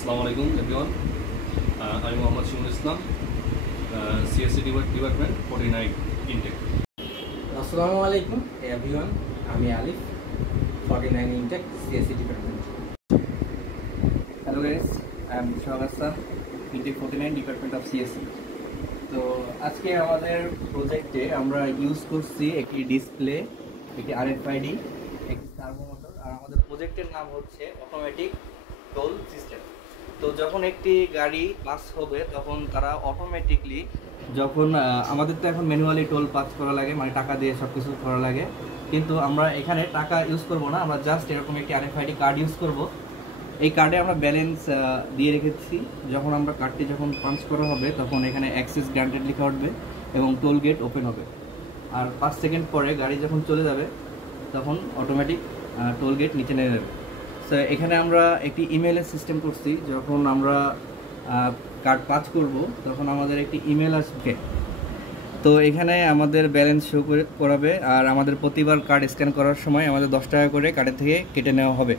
আসসালামু আলাইকুম এভরিওয়ান, আমি Mohammad Shimul Islam, CSC department 49 intake. আসসালামু আলাইকুম এভরিওয়ান, আমি Alif 49 intake CSC department. Hello guys, I am Sohag Hasan, intake 49 department of CSC. তো আজকে আমাদের প্রজেক্টে আমরা ইউজ করছি একটি ডিসপ্লে, একটি আরএফআইডি, একটি সার্ভো মোটর, আর আমাদের প্রজেক্টের নাম হচ্ছে অটোমেটিক টোল সিস্টেম। তো যখন একটি গাড়ি পাস হবে তখন তারা অটোমেটিকলি, যখন আমাদের তো এখন ম্যানুয়ালি টোল পাস করা লাগে, মানে টাকা দিয়ে সব কিছু করা লাগে, কিন্তু আমরা এখানে টাকা ইউজ করব না, আমরা জাস্ট এরকম একটি আরএফআইডি কার্ড ইউজ করব। এই কার্ডে আমরা ব্যালেন্স দিয়ে রেখেছি। যখন আমরা কার্ডটি যখন পাঞ্চ করা হবে তখন এখানে অ্যাক্সেস গ্রান্টেড লেখা উঠবে এবং টোল গেট ওপেন হবে। আর 5 সেকেন্ড পরে গাড়ি যখন চলে যাবে তখন অটোমেটিক টোল গেট নিচে নেমে যাবে। সো এখানে আমরা একটি ইমেলের সিস্টেম করছি। যখন আমরা কার্ড পাঞ্চ করব তখন আমাদের একটি ইমেল আসবে। তো এখানে আমাদের ব্যালেন্স শো করাবে, আর আমাদের প্রতিবার কার্ড স্ক্যান করার সময় আমাদের 10 টাকা করে কার্ডের থেকে কেটে নেওয়া হবে।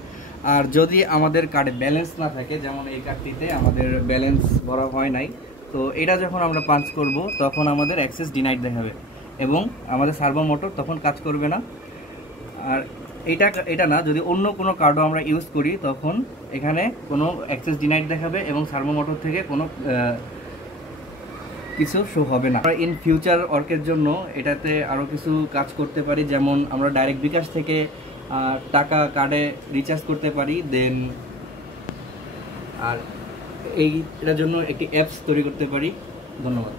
আর যদি আমাদের কার্ডে ব্যালেন্স না থাকে, যেমন এই কার্ডটিতে আমাদের ব্যালেন্স ভরা হয় নাই, তো এটা যখন আমরা পাঞ্চ করব তখন আমাদের অ্যাক্সেস ডিনাইড দেখাবে এবং আমাদের সার্ভো মোটর তখন কাজ করবে না। আর এটা না, যদি অন্য কোনো কার্ডও আমরা ইউজ করি তখন এখানে কোনো অ্যাক্সেস ডিনাইড দেখাবে এবং সার্ভো মোটর থেকে কোনো কিছু শো হবে না। আমরা ইন ফিউচার ওয়ার্কের জন্য এটাতে আরও কিছু কাজ করতে পারি, যেমন আমরা ডাইরেক্ট বিকাশ থেকে টাকা কার্ডে রিচার্জ করতে পারি। দেন আর এটার জন্য একটি অ্যাপস তৈরি করতে পারি। ধন্যবাদ।